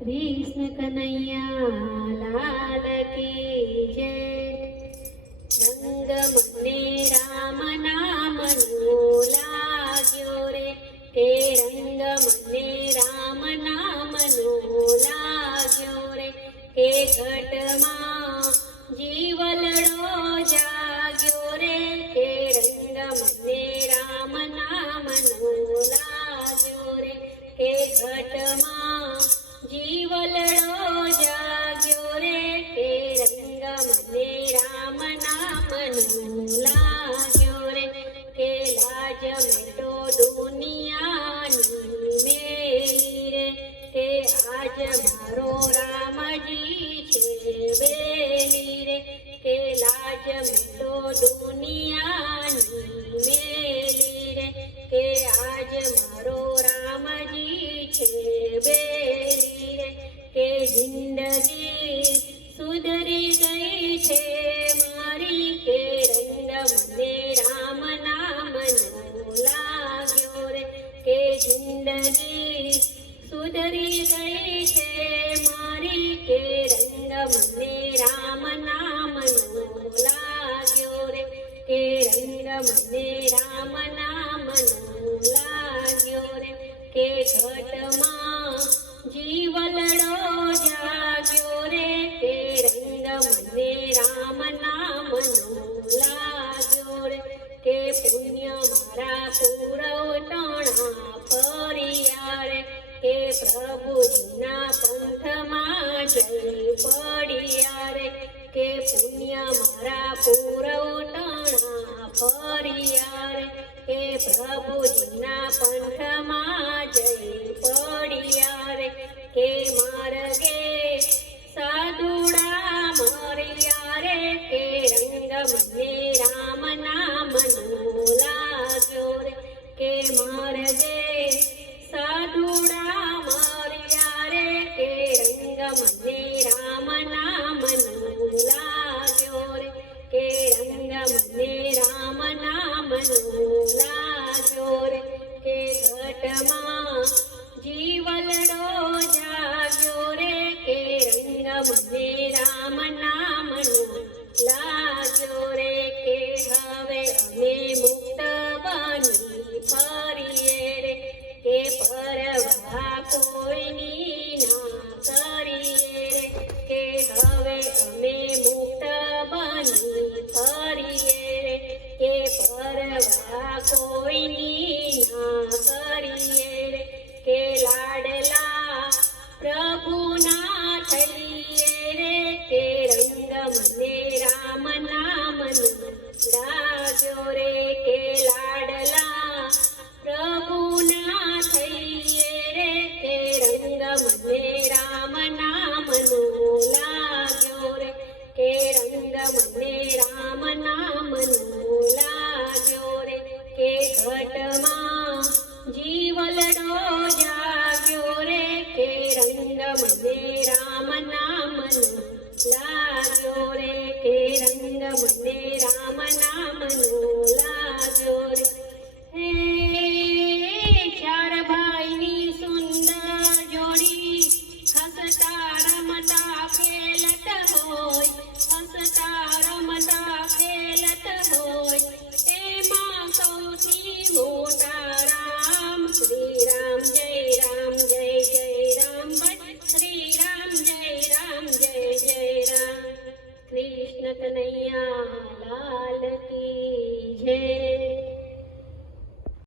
कृष्ण कन्हैया लाल की जय। रंग मने राम नाम नो लाग्यो रे, के रंग मने राम नाम नो लाग्यो रे, के घट मां जीवलड़ो जाग्यो रे, के रंग मने राम नाम नो लाग्यो रे, के घट मां जीवलड़ो जाग्यो रे, के रंग मने राम नाम नो लाग्यो रे, के लाज मेटो दुनियानी मेली रे, के आज मारो रामजी छे बेली रे, के लाज मेटो दुनियानी मेली रे, के आज मारो रामजी छे बेली रे, के जिंदगी सुधरी गई छे मारी, के रंग मने राम नाम नो लाग्यो रे, के जिंदगी सुधरी गई छे मारी, के रंग मने राम नाम नो लाग्यो रे, के रंग मने राम नाम नो लाग्यो रे, के घट मां जीवलड़ो जाग्यो रे, के रंग मने राम नाम नो लाग्यो रे, के पुण्य मारा पूरव टणा फरिया रे, के प्रभुजीना पंथ मां जई पड़िया रे, के पुण्य मारा पूरव टणा फरिया रे, के प्रभुजीना पंथ मां जई पड़िया रे, के मार्गे साधुड़ा मरिया रे, के रंग मने राम नाम नो लाग्यो रे, के मार्गे साधुड़ा मरिया रे, के रंग मने राम नाम नो लाग्यो रे, के रंग मने राम नाम नो लाग्यो रे, के घट मां जीवलड़ो जाग्यो रे, के रंग मने राम नाम नो लाग्यो रे, के हवे अमे मुक्त बनी फरीए रे, के परवाह कोईनी ना करीए रे, के हवे अमे मुक्त बनी फरीए रे, के परवाह कोईनी ना करीए रे, के लाडला प्रभुना थईए रे, के रंग मने राम नाम नो लाग्यो रे, के लाडला प्रभुना थईए रे, के रंग मने राम नाम नो लाग्यो रे, के रंग मने राम नाम नो लाग्यो रे, के घट मां जीवलड़ो जाग्यो रे, के रंग मने राम नाम नो लाग्यो रे, के रंग मने राम नाम नो लाग्यो रे। हे चार भाईनी सुंदर जोड़ी, हसता रमता खेलत होय, हसता रमता खेलत होय, एमां सौथी मोटा राम, श्री राम जय राम जय जय राम, श्री राम जय जय राम। कृष्ण कन्हैया